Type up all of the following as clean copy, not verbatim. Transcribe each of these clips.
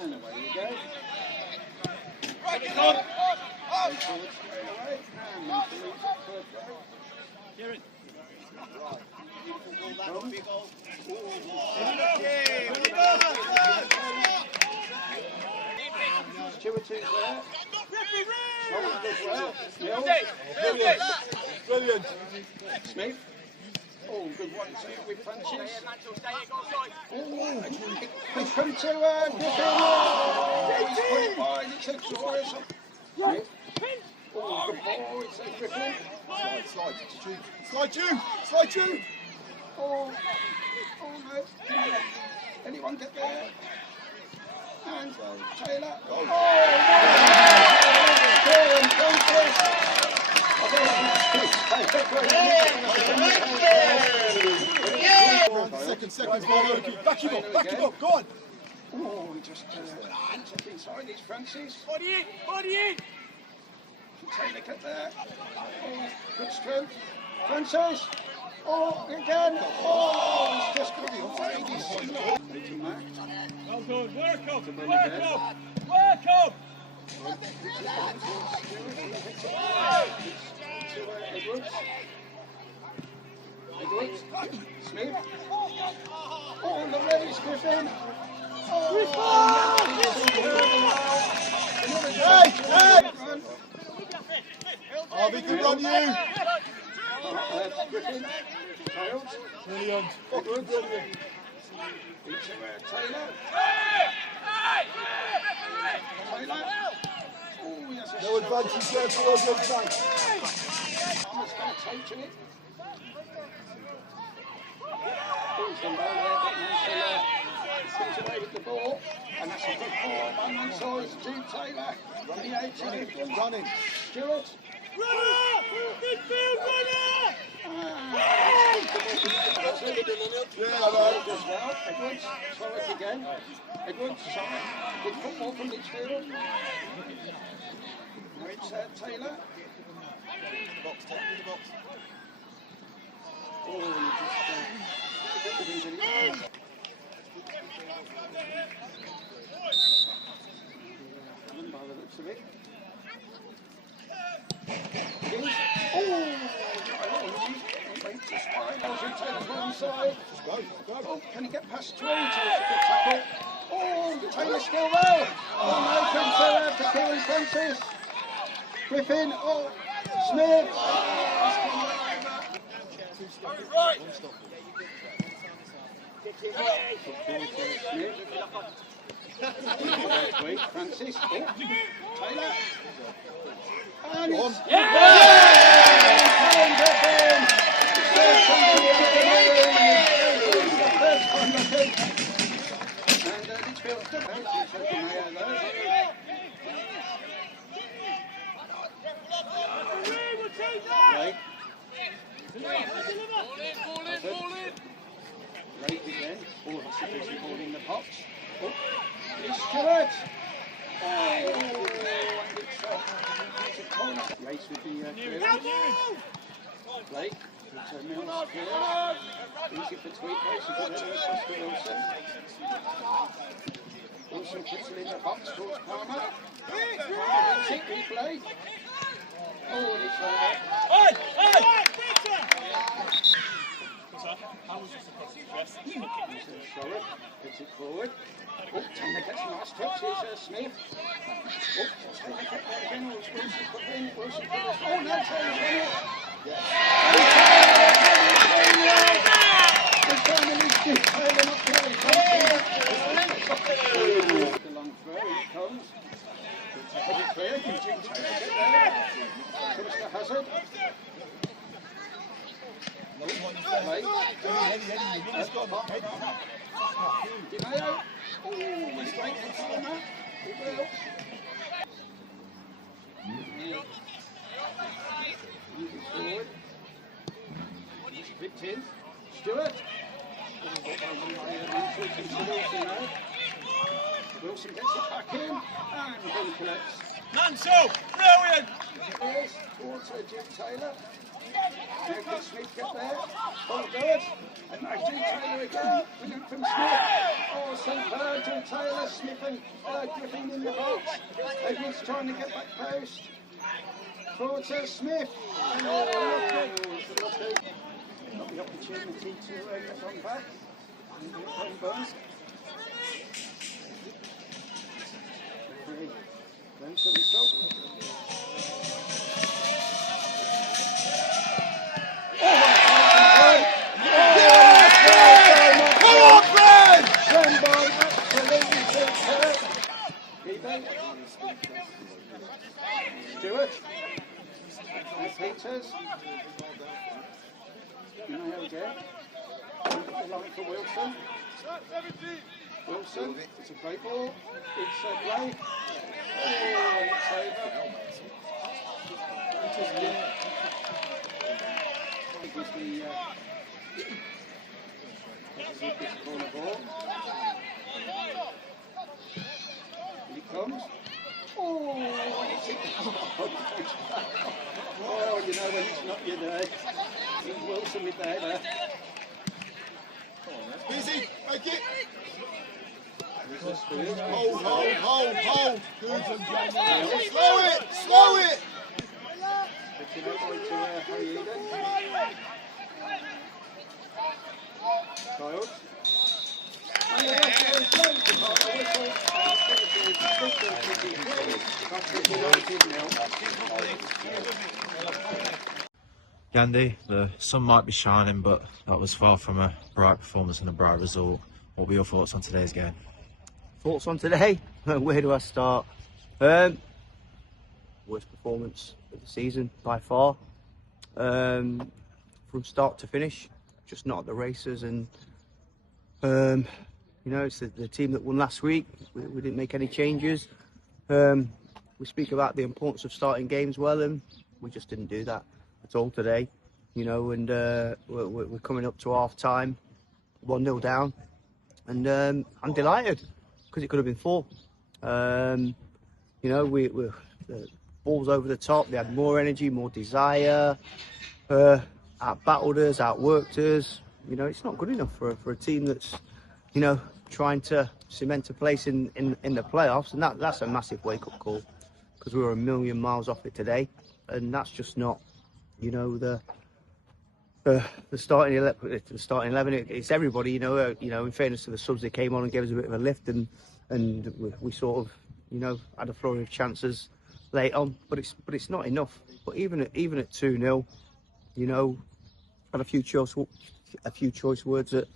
And away you go. Right, get on! Kieran. Stewart is there. Brilliant. Smith. Oh, good one too with Francis. Oh, it's come to Griffin. He's put it wide, it's a glorious. Smith. Oh, good ball, it's a Griffin. Slide you! Oh, no. Anyone get there? And Taylor. Oh, Seconds, back him up, go on! Oh, he just took inside, it's Francis. Body in! Taylor get there. Oh, good strength. Francis. Oh, again. Oh, he's just got the offside. Well done, work up! Edwards. Smith. Oh, the red is Griffin. Hey! Harvey can run you! Griffin. Tails. Brilliant. Edwards. Taylor. Taylor. Oh, yes. No advantage there for your good side. He's going to touch it. Comes away with the ball, and that's a good ball by Mansour. It's Jude Taylor. Run the edge. Running. Stewart. Runner! Midfield runner! As well. Edwards. Sorry again. Edwards. Sorry. Good football from Lichfield. Now it's Taylor. Box, take me the box. Oh, by the looks of it. Oh, can he get past 20 to a good tackle? Oh, Taylor still there. Oh, no, to Kieran Francis. Griffin, oh, Smith. Right! Francis, oh, Taylor. And Go on. Right again. All of us are busy holding the box. Oh, it's Stewart. Oh, and it's a corner. Race with the Blake. Mills clear. Easy for Tweed. She's got it across to Wilson. Wilson puts it in the box towards Palmer. Palmer gets it with Blake. Oh, and it's right. Sorry, gets it forward. Oh, Taylor gets a nice touch. Here's Smith. Oh, Taylor get there again. Wilson put in. Wilson put it. Oh, no, Taylor's won it. Yes. Taylor not clearly. The long throw, here it comes. It's a heavy clear. Eugene Taylor get there. Comes to Hazard. He's great control now. He will. Moving forward. Flipped in. Stewart. Wilson gets it back in. And then collects. Mansell! Brilliant! Yes, towards Jim Taylor. Smith get there. Oh, good. And now to Taylor again. Brilliant from Smith. Oh, superb to Taylor. Smith and Griffin in the box. Edwards trying to get back post. Forward to Smith. Oh, got the opportunity to get on back. Then to the top. Stewart. Peters. Now again. The line for Wilson. Wilson. It's a great ball. It's a Blake. Oh, and it's over. It was the corner ball. Here he comes. Oh, it's hit. Oh, you know when it's not your day. It's Wilson with the header. Easy, make it. Hold. Good. Slow it. Pitching over to Harry Eden. Child. And the referee blows the ball. Gandhi, the sun might be shining, but that was far from a bright performance and a bright result. What were your thoughts on today's game? Thoughts on today? Where do I start? Worst performance of the season by far. From start to finish, just not at the races. And you know, it's the team that won last week. We didn't make any changes. We speak about the importance of starting games well, and we just didn't do that at all today. You know, and we're coming up to half time, 1-0 down, and I'm delighted because it could have been 4. You know, we the balls over the top. They had more energy, more desire. Out-battled us, outworked us. You know, it's not good enough for a team that's, you know, trying to cement a place in the playoffs, and that's a massive wake-up call because we were a million miles off it today, and that's just not, you know, the starting 11. It's everybody, you know. In fairness to the subs, they came on and gave us a bit of a lift, and we sort of, you know, had a flurry of chances late on, but it's not enough. But even at 2-0, you know, had a few choice words at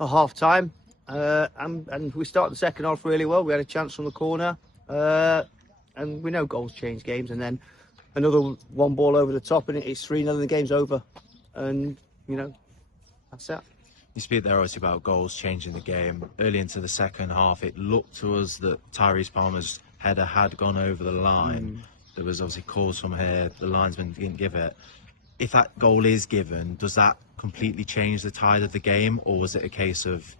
half time, and we started the second half really well. We had a chance from the corner, and we know goals change games, and then another one ball over the top, and it's 3-0 and the game's over. And, you know, that's that. You speak there obviously about goals changing the game. Early into the second half, it looked to us that Tyrese Palmer's header had gone over the line. There was obviously calls from here, the linesman didn't give it. If that goal is given, does that completely change the tide of the game, or was it a case of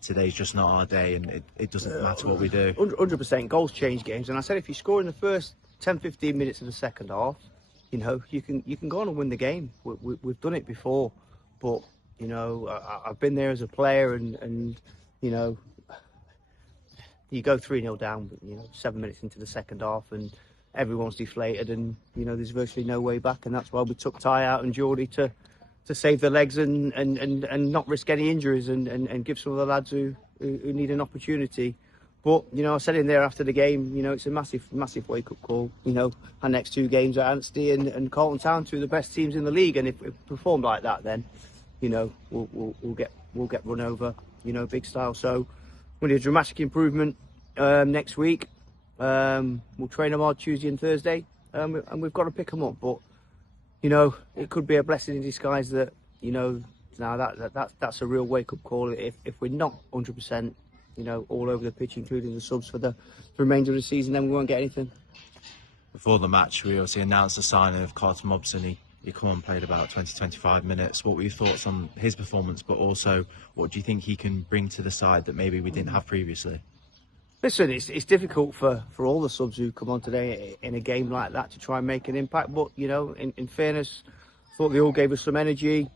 today's just not our day and it doesn't matter what we do? 100% goals change games, and I said if you score in the first 10-15 minutes of the second half, you know, you can go on and win the game. We've done it before, but, you know, I've been there as a player, and you know, you go 3-0 down, you know, 7 minutes into the second half, and everyone's deflated, and, you know, there's virtually no way back, and that's why we took Ty out and Geordie to save the legs and not risk any injuries and give some of the lads who need an opportunity. But, you know, I said in there after the game, you know, it's a massive wake-up call. You know, our next 2 games are Anstey and Carlton Town, 2 of the best teams in the league, and if we perform like that, then, you know, we'll get run over, you know, big style. So we need a dramatic improvement next week. We'll train them hard Tuesday and Thursday, and we've got to pick them up. But, you know, it could be a blessing in disguise that, you know, now that's a real wake-up call. If we're not 100%, you know, all over the pitch, including the subs for the remainder of the season, then we won't get anything. Before the match, we obviously announced the signing of Carlton Mobson. He come and played about 20-25 minutes. What were your thoughts on his performance, but also what do you think he can bring to the side that maybe we didn't have previously? Listen, it's difficult for all the subs who come on today in a game like that to try and make an impact. But, you know, in fairness, I thought they all gave us some energy.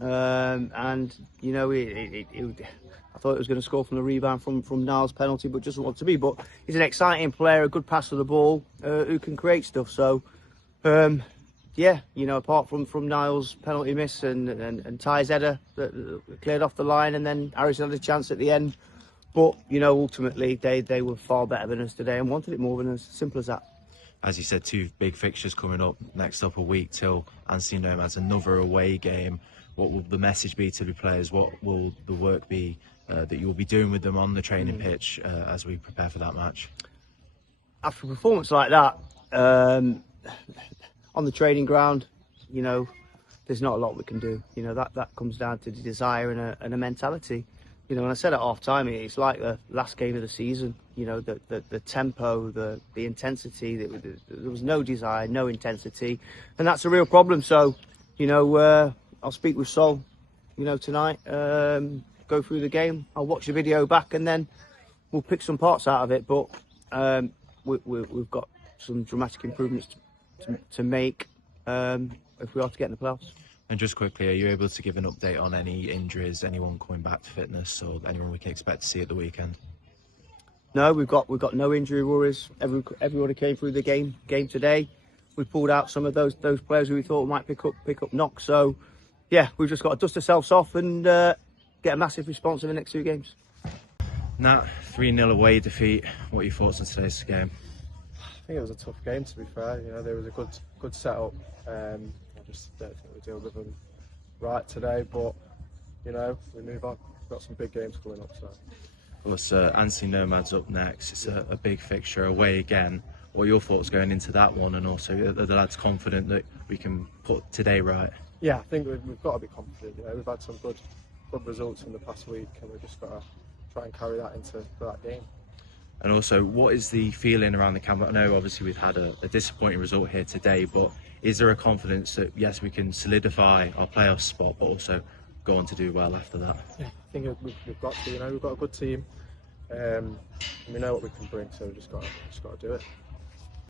and you know, I thought it was going to score from the rebound from Niall's penalty, but doesn't want to be. But he's an exciting player, a good passer of the ball, who can create stuff. So, yeah, you know, apart from Niall's penalty miss and Ty's header that cleared off the line, and then Harrison had a chance at the end. But you know, ultimately they were far better than us today and wanted it more than us. Simple as that. As you said, 2 big fixtures coming up. Next up a week till Anstey Nomads, another away game. What will the message be to the players? What will the work be that you will be doing with them on the training pitch as we prepare for that match? After a performance like that, on the training ground, you know, there's not a lot we can do. You know, that comes down to the desire and a mentality. You know, when I said at half time, it's like the last game of the season. You know, the tempo, the intensity. There was no desire, no intensity, and that's a real problem. So, you know, I'll speak with Sol, you know, tonight. Go through the game. I'll watch the video back, and then we'll pick some parts out of it. But we've got some dramatic improvements to make if we are to get in the playoffs. And just quickly, are you able to give an update on any injuries, anyone coming back to fitness, or anyone we can expect to see at the weekend? No, we've got no injury worries. Everyone who came through the game today, we pulled out some of those players who we thought might pick up knocks. So yeah, we've just got to dust ourselves off and get a massive response in the next 2 games. Nat, 3-0 away defeat. What are your thoughts on today's game? I think it was a tough game, to be fair. You know, there was a good setup. I just don't think we dealt with them right today, but you know, we move on. We've got some big games coming up. So. Well, it's Anstey Nomads up next. It's a big fixture away again. What are your thoughts going into that one, and also are the lads confident that we can put today right? Yeah, I think we've got to be confident. You know, we've had some good results in the past week, and we've just got to try and carry that into that game. And also, what is the feeling around the camp? I know obviously we've had a disappointing result here today, but is there a confidence that yes, we can solidify our playoff spot, but also go on to do well after that? Yeah, I think we've got to. You know, we've got a good team. We know what we can bring, so we've just got to do it.